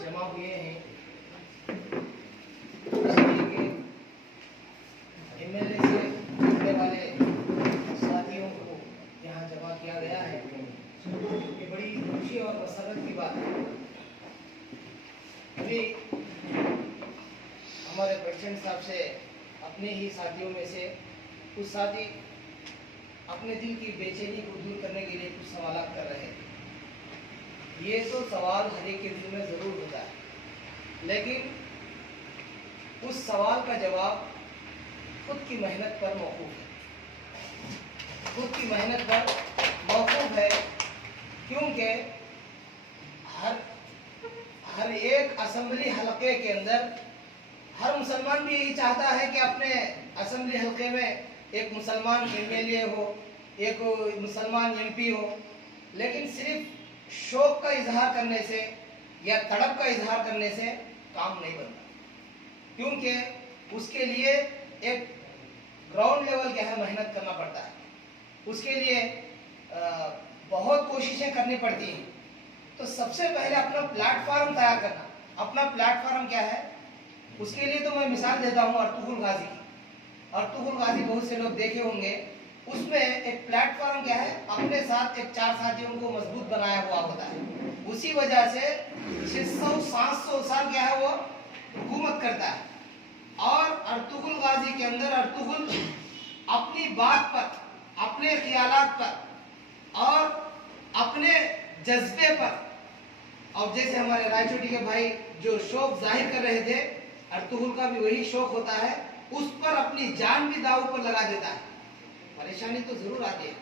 जमा हुए हैं, असम्बली के एमएलए से जुड़ने वाले साथियों को यहाँ जमा किया गया है। ये बड़ी खुशी और मसरत की बात है। अभी हमारे प्रेसिडेंट साहब से अपने ही साथियों में से कुछ साथी अपने दिल की बेचैनी को दूर करने के लिए कुछ सवाल कर रहे हैं। ये तो सवाल हर एक के दिल में ज़रूर होता है, लेकिन उस सवाल का जवाब खुद की मेहनत पर मौकूफ़ है, खुद की मेहनत पर मौकूफ़ है, क्योंकि हर एक असेंबली हलके के अंदर हर मुसलमान भी यही चाहता है कि अपने असेंबली हलके में एक मुसलमान एमएलए हो, एक मुसलमान एमपी हो, लेकिन सिर्फ शौक का इजहार करने से या तड़प का इजहार करने से काम नहीं बनता, क्योंकि उसके लिए एक ग्राउंड लेवल के मेहनत करना पड़ता है, उसके लिए बहुत कोशिशें करनी पड़ती हैं। तो सबसे पहले अपना प्लेटफॉर्म तैयार करना। अपना प्लेटफॉर्म क्या है, उसके लिए तो मैं मिसाल देता हूँ अर्तुगरुल गाजी की। अर्तुगरुल गाजी बहुत से लोग देखे होंगे, उसमें एक प्लेटफॉर्म क्या है, अपने साथ एक 4 साथियों को मजबूत बनाया हुआ होता है। उसी वजह से 600-700 साल क्या है वो हुकूमत करता है। और अर्तुगरुल गाजी के अंदर अर्तुगरुल अपनी बात पर, अपने ख्यालात पर और अपने जज्बे पर, और जैसे हमारे रायचोटी के भाई जो शौक जाहिर कर रहे थे, अर्तुगरुल का भी वही शौक होता है, उस पर अपनी जान भी दांव पर लगा देता है। परेशानी तो जरूर आती है,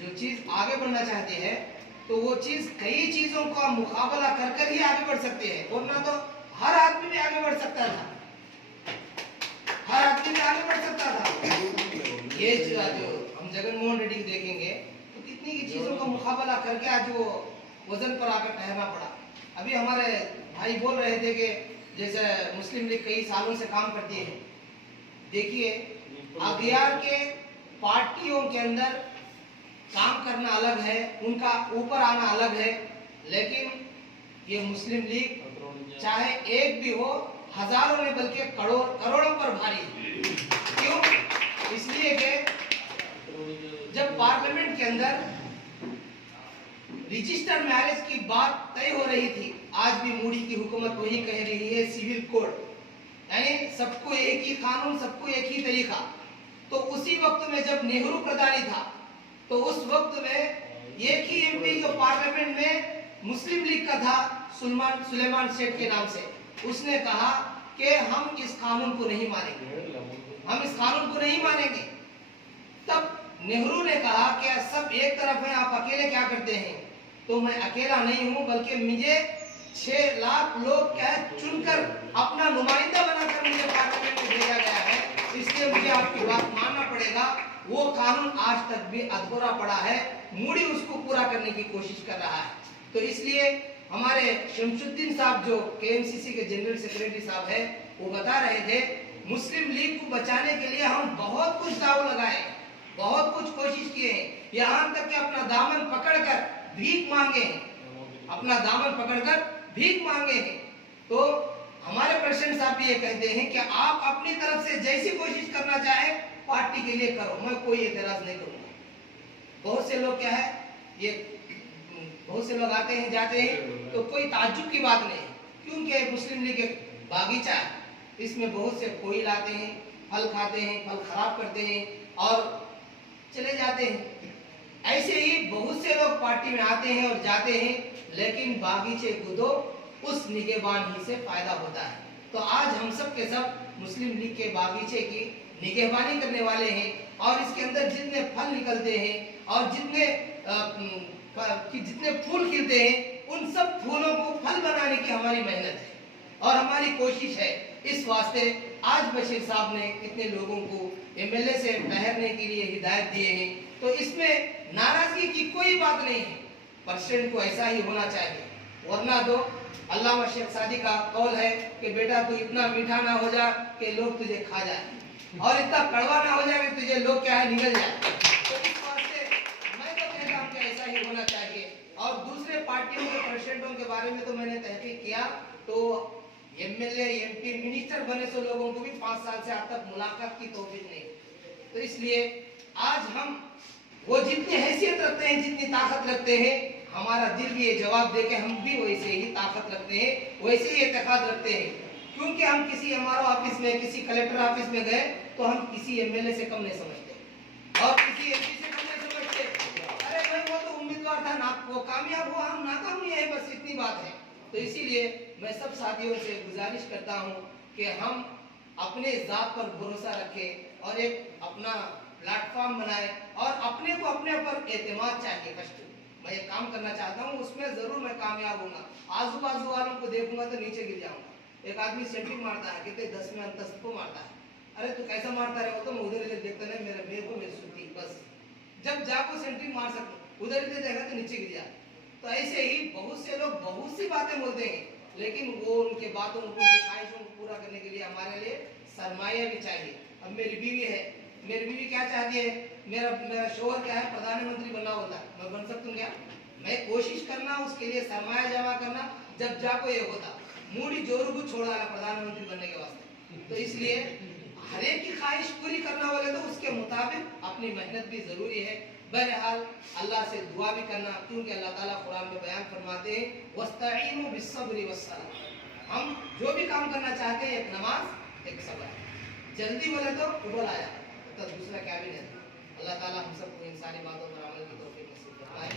जो चीज आगे बढ़ना चाहती है तो वो चीज कई चीजों का मुकाबला कर कर ही आगे बढ़ सकते हैं, वरना तो हर आदमी भी आगे बढ़ सकता था, हर आदमी भी आगे बढ़ सकता था। ये जो हम जगन मोहन रेड्डी को देखेंगे तो कितनी की चीजों का मुकाबला करके आज वो वजन पर आकर ठहरना पड़ा। अभी हमारे भाई बोल रहे थे कि जैसे मुस्लिम लीग कई सालों से काम करती है। देखिए, अगियार के पार्टियों के अंदर काम करना अलग है, उनका ऊपर आना अलग है, लेकिन ये मुस्लिम लीग चाहे एक भी हो, हजारों में बल्कि करोड़ों पर भारी है। क्यों? इसलिए कि जब पार्लियामेंट के अंदर रजिस्टर्ड मैरिज की बात तय हो रही थी, आज भी मोदी की हुकूमत वही कह रही है सिविल कोड, यानी सबको एक ही कानून, सबको एक ही तरीका। तो उसी वक्त में जब नेहरू प्रधानी था, तो उस वक्त में एक ही एमपी जो पार्लियामेंट में मुस्लिम लीग का था, सुलेमान शेख के नाम से, उसने कहा कि हम इस कानून को नहीं मानेंगे, हम इस कानून को नहीं मानेंगे। तब नेहरू ने कहा कि सब एक तरफ है, आप अकेले क्या करते हैं? तो मैं अकेला नहीं हूं, बल्कि मुझे 6 लाख लोग क्या चुनकर अपना नुमाइंदा बनाकर मुझे पार्लियामेंट में भेजा गया है, इसलिए मुझे आपकी बात मानना पड़ेगा। वो कानून आज तक भी अधूरा पड़ा है, मोदी उसको पूरा करने की कोशिश कर रहा है। तो इसलिए हमारे शमसुद्दीन साहब जो केएमसीसी के जनरल सेक्रेटरी साहब है, वो बता रहे थे मुस्लिम लीग को बचाने के लिए हम बहुत कुछ दाव लगाए, बहुत कुछ कोशिश किए हैं, यहाँ तक कि अपना दामन पकड़कर भीख मांगे हैं, अपना दामन पकड़कर भीख मांगे हैं। तो हमारे प्रेसिडेंट साहब भी ये कहते हैं कि आप अपनी तरफ से जैसी कोशिश करना चाहे पार्टी के लिए करो, मैं कोई एतराज नहीं करूंगा। बहुत से लोग क्या है, ये बहुत से लोग आते हैं जाते हैं, तो कोई ताज्जुब की बात नहीं, क्योंकि मुस्लिम लीग एक बागीचा है, इसमें बहुत से कोई लाते हैं, फल खाते हैं, फल खराब करते हैं और चले जाते हैं। ऐसे ही बहुत से लोग पार्टी में आते हैं और जाते हैं, लेकिन बागीचे को तो उस निगहबानी से फायदा होता है। तो आज हम सब के सब मुस्लिम लीग के बागीचे की निगहबानी करने वाले हैं, और इसके अंदर जितने फल निकलते हैं और जितने फूल खिलते हैं, उन सब फूलों को फल बनाने की हमारी मेहनत है और हमारी कोशिश है। इस वास्ते आज बशीर साहब ने इतने लोगों को एमएलए से ठहरने के लिए हिदायत दिए हैं, तो इसमें नाराजगी की कोई बात नहीं है। प्रेसिडेंट को ऐसा ही होना चाहिए, वरना तो अल्लामा शेख सादी का कौल है कि बेटा तू इतना मीठा ना हो जा कि लोग तुझे खा जाए, और इतना कड़वा ना हो जाए कि तुझे लोग क्या है निगल जाए। तो इस वास्ते मैं तो कहता हूँ कि ऐसा ही होना चाहिए। और दूसरे पार्टियों के प्रेसिडेंटों के बारे में तो मैंने तहकीक किया, तो एमएलए, एमपी, मिनिस्टर बने सो लोगों को भी 5 साल से आज तक मुलाकात की तौफीक नहीं। तो इसलिए आज हम वो जितनी हैसियत रखते हैं, जितनी ताकत रखते हैं, हमारा दिल भी ये जवाब दे के हम भी वैसे ही ताकत रखते हैं, वैसे ही एतकाद रखते हैं। क्योंकि हम किसी एमआरओ ऑफिस में, किसी कलेक्टर ऑफिस में गए तो हम किसी एमएलए से कम नहीं समझते और किसी एमपी से कम नहीं समझते। अरे भाई वो तो उम्मीदवार था ना, वो कामयाब हुआ, हम नाकाम हुए हैं, बस इतनी बात है। तो इसीलिए मैं सब साथियों से गुजारिश करता हूं कि हम अपने जात पर भरोसा रखें और एक अपना प्लेटफॉर्म बनाए और अपने को अपने ऊपर एतमाद चाहिए। कष्ट मैं ये काम करना चाहता हूँ, उसमें जरूर मैं कामयाब होऊंगा। आजू बाजू वालों को देखूंगा तो नीचे गिर जाऊंगा। एक आदमी सेंटिंग मारता है, कहते 10वें अंतस्त को मारता है। अरे तू कैसा मारता रहे हो? तो मैं उधर इधर देखता नहीं, मेरे को मेरी सुनती बस। जब जाको सेंटिंग मार सकते, उधर इधर देखा तो नीचे गिर जा। तो ऐसे ही बहुत से लोग बहुत सी बातें बोलते हैं, लेकिन वो उनके बातों, उनकी ख्वाहिशों को पूरा करने के लिए हमारे लिए सरमाया भी चाहिए। अब मेरी बीवी है, मेरी बीवी क्या चाहती है? मेरा शोहर क्या है? प्रधानमंत्री बनना होता है। मैं बन सकता हूँ क्या? मैं कोशिश करना, उसके लिए सरमाया जमा करना, जब जाको ये होता मूडी जोरू को छोड़ा प्रधानमंत्री बनने के वास्ते। तो इसलिए हर एक की ख्वाहिश पूरी करना बोले तो उसके मुताबिक अपनी मेहनत भी जरूरी है। बहरहाल अल्लाह से दुआ भी करना, क्योंकि अल्लाह ताला कुरान में बयान फरमाते हैं वस्तईनु बिस्सब्रि वस्सलाह। हम जो भी काम करना चाहते हैं, एक नमाज, एक सब्र। जल्दी बोले तो उबल आया, तो दूसरा क्या भी नहीं। अल्लाह ताला हम सबको इन सारी बातों पर अमल की तौफीक नसीब फरमाए।